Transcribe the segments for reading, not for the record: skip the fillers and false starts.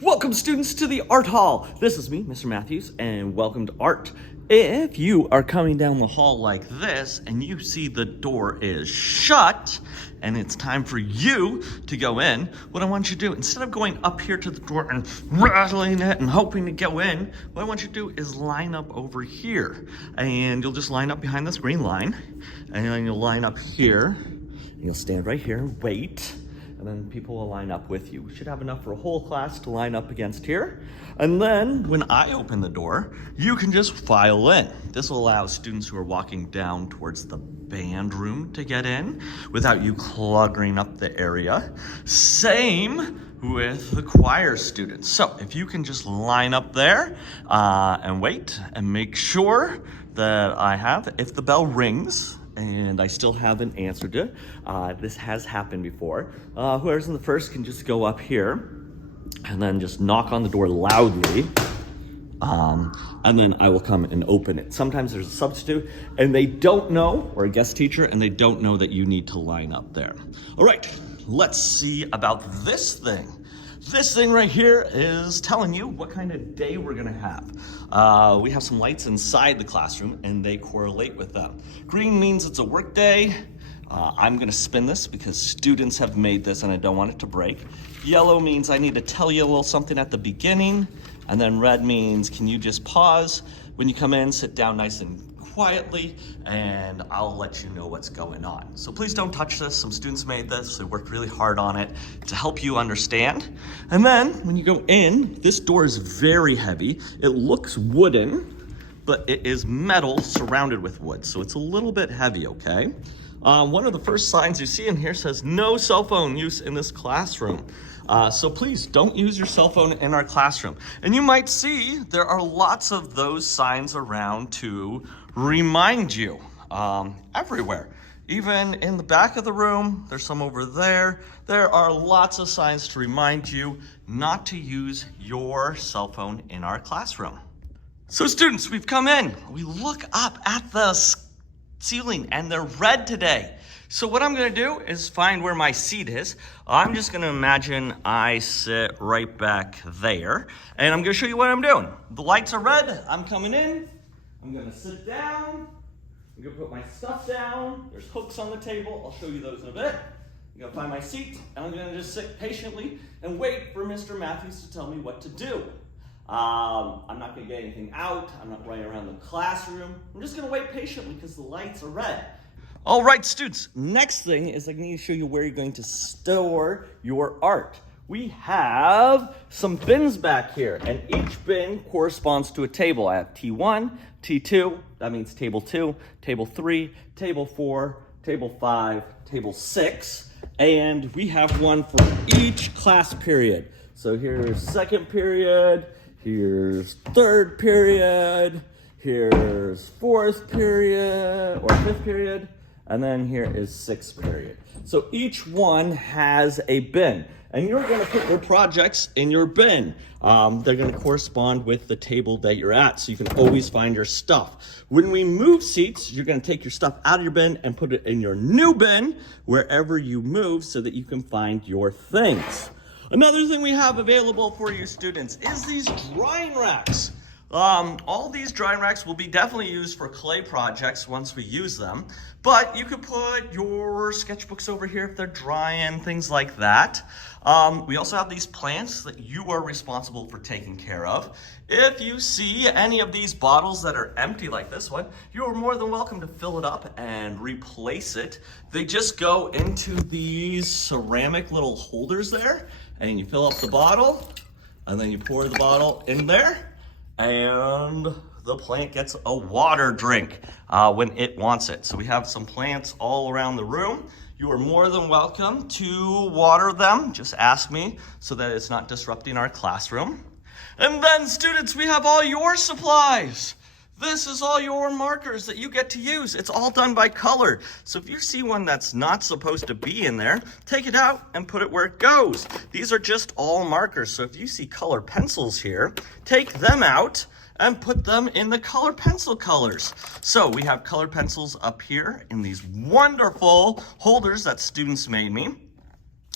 Welcome, students, to the Art Hall. This is me, Mr. Matthews, and welcome to art. If you are coming down the hall like this and you see the door is shut and it's time for you to go in, what I want you to do, instead of going up here to the door and rattling it and hoping to go in, what I want you to do is line up over here. And you'll just line up behind this green line, and then you'll line up here, and you'll stand right here and wait. And then people will line up with you. We should have enough for a whole class to line up against here. And then when I open the door, you can just file in. This will allow students who are walking down towards the band room to get in without you cluttering up the area. Same with the choir students. So if you can just line up there and wait and make sure that if the bell rings, and I still haven't answered it. This has happened before. Whoever's in the first can just go up here and then just knock on the door loudly. And then I will come and open it. Sometimes there's a substitute and they don't know, or a guest teacher, and they don't know that you need to line up there. All right, let's see about this thing. This thing right here is telling you what kind of day we're gonna have. We have some lights inside the classroom and they correlate with them. Green means it's a work day. I'm gonna spin this because students have made this and I don't want it to break. Yellow means I need to tell you a little something at the beginning. And then red means, can you just pause when you come in, sit down nice and quietly, and I'll let you know what's going on. So please don't touch this. Some students made this. They worked really hard on it to help you understand. And then when you go in, this door is very heavy. It looks wooden, but it is metal surrounded with wood. So it's a little bit heavy, okay? One of the first signs you see in here says no cell phone use in this classroom. So please don't use your cell phone in our classroom. And you might see there are lots of those signs around to remind you everywhere. Even in the back of the room, there's some over there. There are lots of signs to remind you not to use your cell phone in our classroom. So students, we've come in. We look up at the ceiling and they're red today. So what I'm gonna do is find where my seat is. I'm just gonna imagine I sit right back there and I'm gonna show you what I'm doing. The lights are red, I'm coming in. I'm gonna sit down. I'm gonna put my stuff down. There's hooks on the table. I'll show you those in a bit. I'm gonna find my seat and I'm gonna just sit patiently and wait for Mr. Matthews to tell me what to do. I'm not gonna get anything out. I'm not running around the classroom. I'm just gonna wait patiently because the lights are red. All right, students, next thing is I need to show you where you're going to store your art. We have some bins back here, and each bin corresponds to a table. I have T1, T2, that means table 2, table 3, table 4, table 5, table 6, and we have one for each class period. So here's second period, here's third period, here's fourth period, or fifth period, and then here is sixth period. So each one has a bin, and you're gonna put your projects in your bin. They're gonna correspond with the table that you're at, so you can always find your stuff. When we move seats, you're gonna take your stuff out of your bin and put it in your new bin wherever you move so that you can find your things. Another thing we have available for you students is these drying racks. All these drying racks will be definitely used for clay projects once we use them, but you could put your sketchbooks over here if they're drying, things like that. We also have these plants that you are responsible for taking care of. If you see any of these bottles that are empty like this one, you are more than welcome to fill it up and replace it. They just go into these ceramic little holders there, and you fill up the bottle, and then you pour the bottle in there, and the plant gets a water drink when it wants it. So we have some plants all around the room. You are more than welcome to water them. Just ask me so that it's not disrupting our classroom. And then students, we have all your supplies. This is all your markers that you get to use. It's all done by color. So if you see one that's not supposed to be in there, take it out and put it where it goes. These are just all markers. So if you see color pencils here, take them out and put them in the color pencil colors. So we have color pencils up here in these wonderful holders that students made me.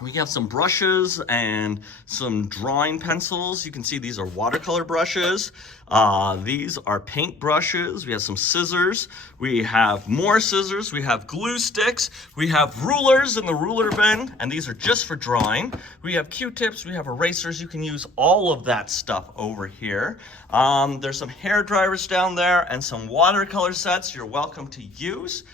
We have some brushes and some drawing pencils. You can see these are watercolor brushes. These are paint brushes. We have some scissors. We have more scissors. We have glue sticks. We have rulers in the ruler bin, and these are just for drawing. We have Q-tips. We have erasers. You can use all of that stuff over here. There's some hair dryers down there and some watercolor sets you're welcome to use.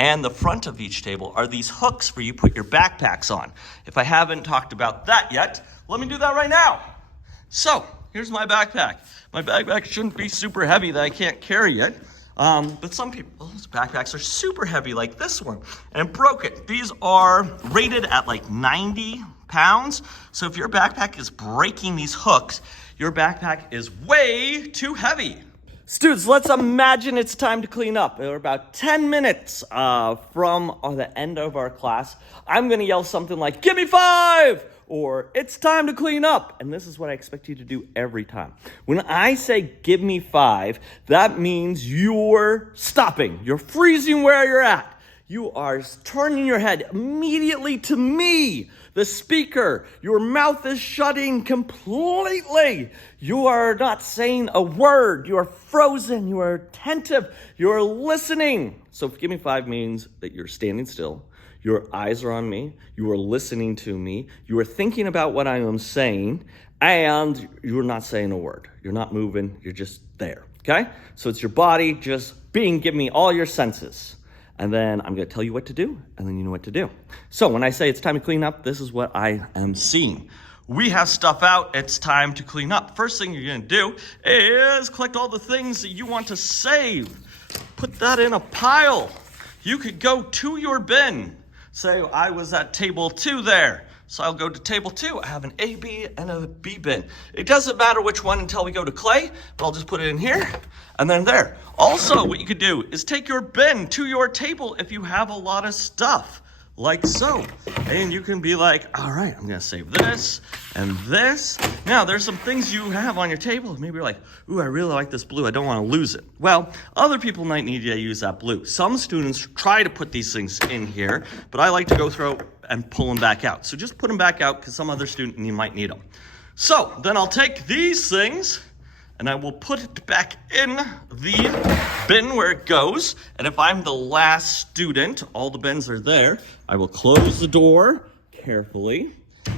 And the front of each table are these hooks where you put your backpacks on. If I haven't talked about that yet, let me do that right now. So here's my backpack. My backpack shouldn't be super heavy that I can't carry it. But some people's backpacks are super heavy like this one and broke it. These are rated at like 90 pounds. So if your backpack is breaking these hooks, your backpack is way too heavy. Students, let's imagine it's time to clean up. We're about 10 minutes from the end of our class. I'm gonna yell something like, "Give me 5!" or "It's time to clean up." And this is what I expect you to do every time. When I say "Give me 5," that means you're stopping. You're freezing where you're at. You are turning your head immediately to me, the speaker. Your mouth is shutting completely. You are not saying a word. You are frozen. You are attentive. You are listening. So give me 5 means that you're standing still. Your eyes are on me. You are listening to me. You are thinking about what I am saying, and you're not saying a word. You're not moving. You're just there, okay? So it's your body just give me all your senses. And then I'm gonna tell you what to do, and then you know what to do. So when I say it's time to clean up, this is what I am seeing. We have stuff out, it's time to clean up. First thing you're gonna do is collect all the things that you want to save. Put that in a pile. You could go to your bin. Say I was at table 2 there. So I'll go to table 2. I have an A, B, and a B bin. It doesn't matter which one until we go to clay, but I'll just put it in here and then there. Also, what you could do is take your bin to your table if you have a lot of stuff, like so. And you can be like, all right, I'm gonna save this and this. Now, there's some things you have on your table. Maybe you're like, ooh, I really like this blue. I don't wanna lose it. Well, other people might need to use that blue. Some students try to put these things in here, but I like to go through and pull them back out. So just put them back out because some other student might need them. So then I'll take these things and I will put it back in the bin where it goes. And if I'm the last student, all the bins are there, I will close the door carefully.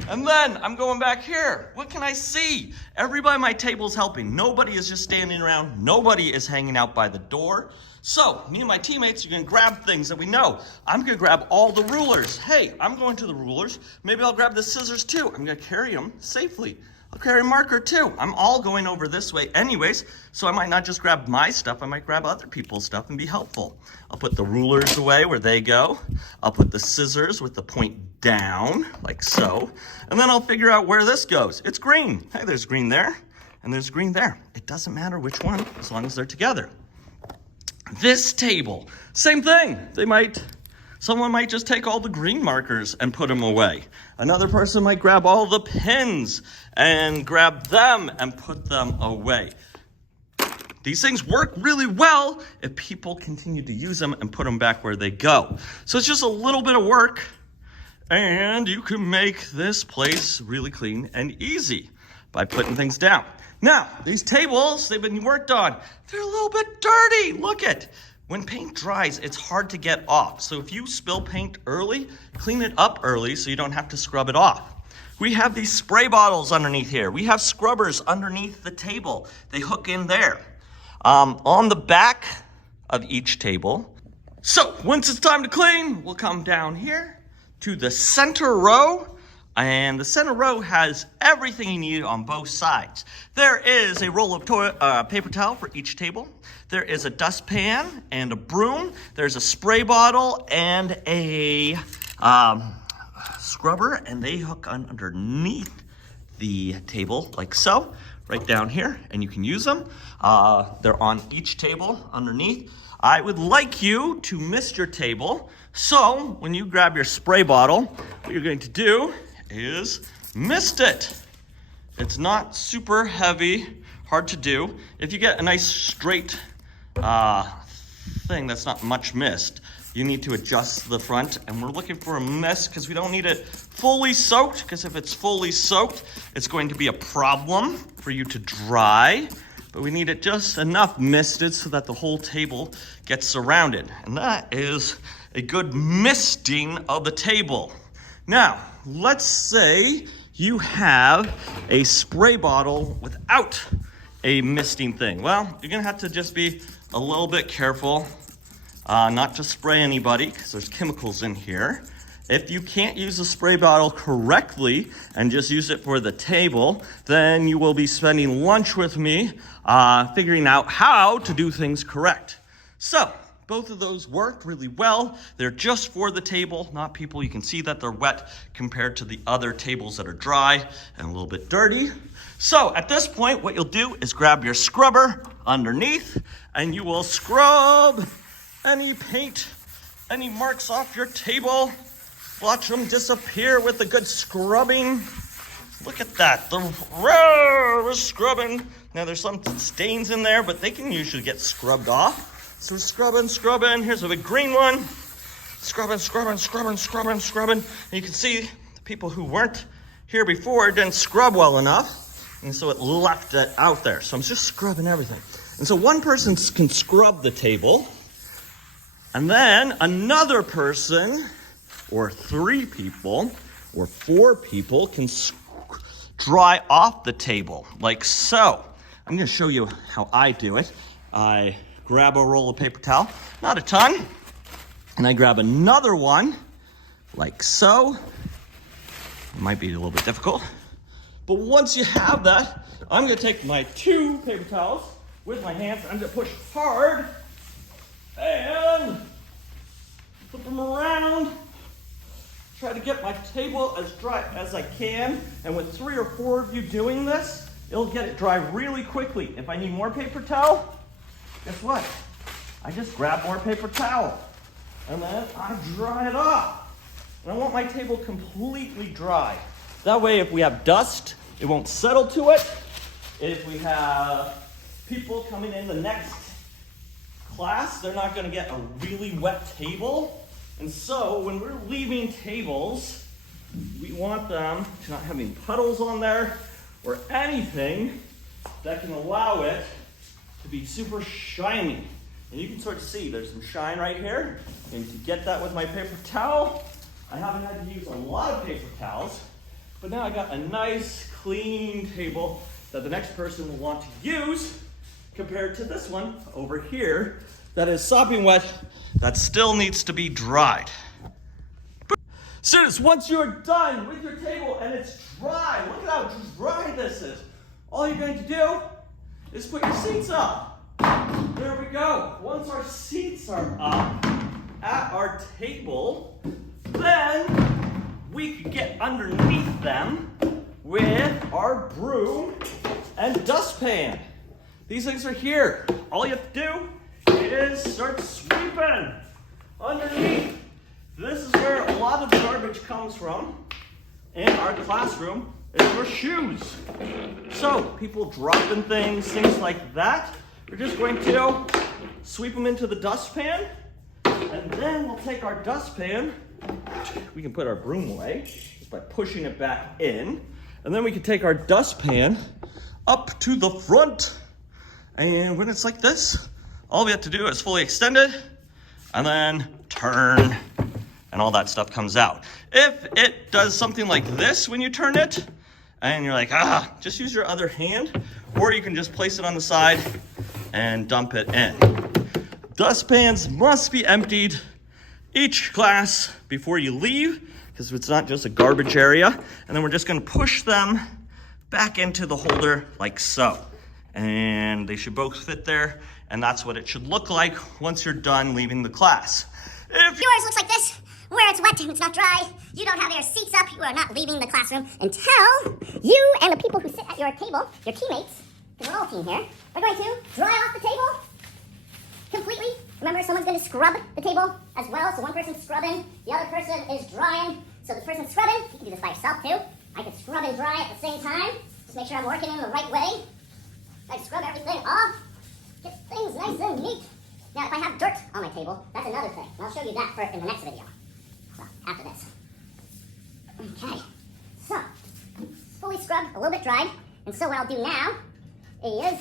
And then I'm going back here. What can I see? Everybody at my table is helping. Nobody is just standing around. Nobody is hanging out by the door. So me and my teammates are gonna grab things that we know. I'm gonna grab all the rulers. Hey, I'm going to the rulers. Maybe I'll grab the scissors too. I'm gonna carry them safely. I'll carry a marker too. I'm all going over this way anyways, so I might not just grab my stuff, I might grab other people's stuff and be helpful. I'll put the rulers away where they go. I'll put the scissors with the point down, like so. And then I'll figure out where this goes. It's green. Hey, there's green there, and there's green there. It doesn't matter which one, as long as they're together. This table, same thing. Someone might just take all the green markers and put them away. Another person might grab all the pens and grab them and put them away. These things work really well if people continue to use them and put them back where they go. So it's just a little bit of work, and you can make this place really clean and easy by putting things down. Now, these tables, they've been worked on. They're a little bit dirty. Look at. When paint dries, it's hard to get off. So if you spill paint early, clean it up early so you don't have to scrub it off. We have these spray bottles underneath here. We have scrubbers underneath the table. They hook in there. On the back of each table. So once it's time to clean, we'll come down here to the center row. And the center row has everything you need on both sides. There is a roll of paper towel for each table. There is a dustpan and a broom. There's a spray bottle and a scrubber, and they hook underneath the table like so, right down here, and you can use them. They're on each table underneath. I would like you to mist your table. So when you grab your spray bottle, what you're going to do is mist it. It's not super heavy, hard to do. If you get a nice straight thing that's not much mist, you need to adjust the front, and we're looking for a mist because we don't need it fully soaked, because if it's fully soaked, it's going to be a problem for you to dry. But we need it just enough misted so that the whole table gets surrounded. And that is a good misting of the table. Now, let's say you have a spray bottle without a misting thing. Well, you're gonna have to just be a little bit careful not to spray anybody because there's chemicals in here. If you can't use the spray bottle correctly and just use it for the table, then you will be spending lunch with me figuring out how to do things correct. So, both of those worked really well. They're just for the table, not people. You can see that they're wet compared to the other tables that are dry and a little bit dirty. So at this point, what you'll do is grab your scrubber underneath and you will scrub any paint, any marks off your table. Watch them disappear with a good scrubbing. Look at that, we're scrubbing. Now there's some stains in there, but they can usually get scrubbed off. So we're scrubbing. Here's a big green one. Scrubbing. And you can see the people who weren't here before didn't scrub well enough. And so it left it out there. So I'm just scrubbing everything. And so one person can scrub the table. And then another person, or 3 people, or 4 people can dry off the table, like so. I'm gonna show you how I do it. I grab a roll of paper towel, not a ton, and I grab another one, like so. It might be a little bit difficult, but once you have that, I'm gonna take my 2 paper towels with my hands, I'm gonna push hard, and flip them around, try to get my table as dry as I can, and with 3 or 4 of you doing this, it'll get it dry really quickly. If I need more paper towel, guess what? I just grab more paper towel and then I dry it off. And I want my table completely dry. That way, if we have dust, it won't settle to it. If we have people coming in the next class, they're not gonna get a really wet table. And so when we're leaving tables, we want them to not have any puddles on there or anything that can allow it to be super shiny. And you can sort of see there's some shine right here. And to get that with my paper towel, I haven't had to use a lot of paper towels, but now I got a nice clean table that the next person will want to use compared to this one over here that is sopping wet, that still needs to be dried. Students, once you're done with your table and it's dry, look at how dry this is. All you're going to do is put your seats up. There we go. Once our seats are up at our table, then we can get underneath them with our broom and dustpan. These things are here. All you have to do is start sweeping underneath. This is where a lot of the garbage comes from in our classroom, is for shoes. So people dropping things like that, we're just going to sweep them into the dustpan, and then we'll take our dustpan, we can put our broom away just by pushing it back in, and then we can take our dustpan up to the front, and when it's like this, all we have to do is fully extend it, and then turn, and all that stuff comes out. If it does something like this when you turn it, and you're like, just use your other hand, or you can just place it on the side and dump it in. Dustpans must be emptied each class before you leave, because it's not just a garbage area. And then we're just gonna push them back into the holder like so. And they should both fit there, and that's what it should look like once you're done leaving the class. If yours looks like this, where it's wet and it's not dry, you don't have your seats up, you are not leaving the classroom until you and the people who sit at your table, your teammates, because we're all a team here, are going to dry off the table completely. Remember, someone's going to scrub the table as well, so one person's scrubbing, the other person is drying. So the person scrubbing, you can do this by yourself too. I can scrub and dry at the same time. Just make sure I'm working in the right way. I scrub everything off, get things nice and neat. Now, if I have dirt on my table, that's another thing. And I'll show you that in the next video. Well, after this. Okay, so, fully scrubbed, a little bit dried. And so what I'll do now is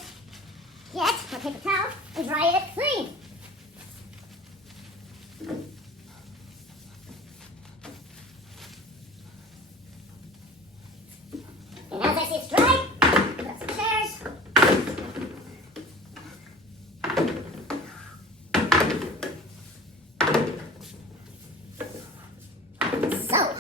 get my paper towel and dry it clean. And now as I see it's dry, put up some chairs. So.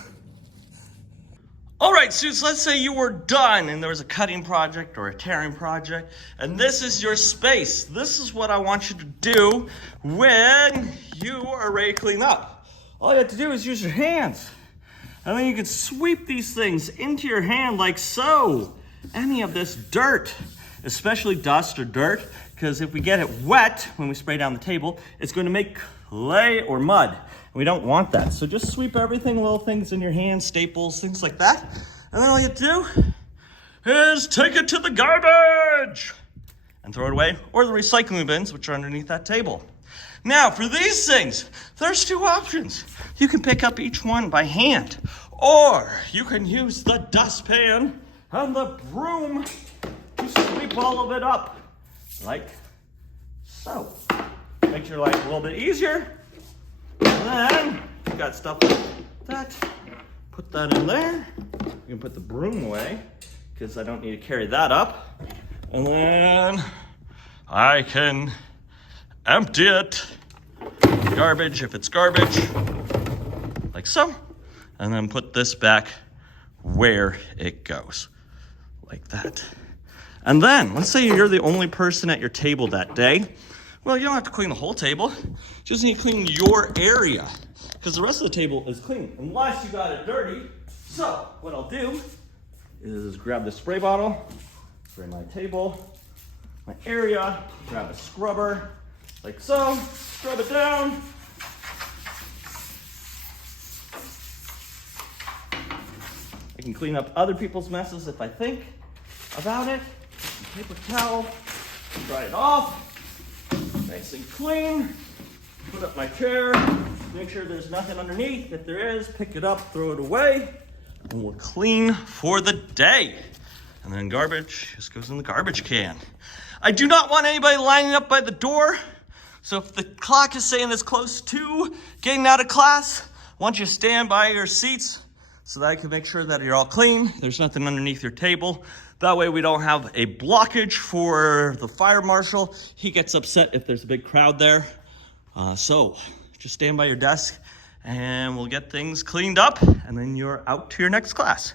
All right, students, let's say you were done and there was a cutting project or a tearing project, and this is your space. This is what I want you to do when you are ready to clean up. All you have to do is use your hands. And then you can sweep these things into your hand like so. Any of this dirt, especially dust or dirt, because if we get it wet when we spray down the table, it's going to make clay or mud. We don't want that. So just sweep everything, little things in your hand, staples, things like that. And then all you have to do is take it to the garbage and throw it away, or the recycling bins, which are underneath that table. Now, for these things, there's two options. You can pick up each one by hand, or you can use the dustpan and the broom to sweep all of it up, like so. Makes your life a little bit easier. And then, you got stuff like that. Put that in there. You can put the broom away, because I don't need to carry that up. And then I can empty it. Garbage, if it's garbage, like so. And then put this back where it goes, like that. And then, let's say you're the only person at your table that day. Well, you don't have to clean the whole table. You just need to clean your area, because the rest of the table is clean, unless you got it dirty. So, what I'll do is grab the spray bottle, spray my table, my area, grab a scrubber, like so, scrub it down. I can clean up other people's messes if I think about it. Paper towel, dry it off, nice and clean. Put up my chair, make sure there's nothing underneath. If there is, pick it up, throw it away, and we're clean for the day. And then garbage just goes in the garbage can. I do not want anybody lining up by the door. So if the clock is saying it's close to getting out of class, I want you to stand by your seats so that I can make sure that you're all clean. There's nothing underneath your table. That way we don't have a blockage for the fire marshal. He gets upset if there's a big crowd there. So just stand by your desk and we'll get things cleaned up, and then you're out to your next class.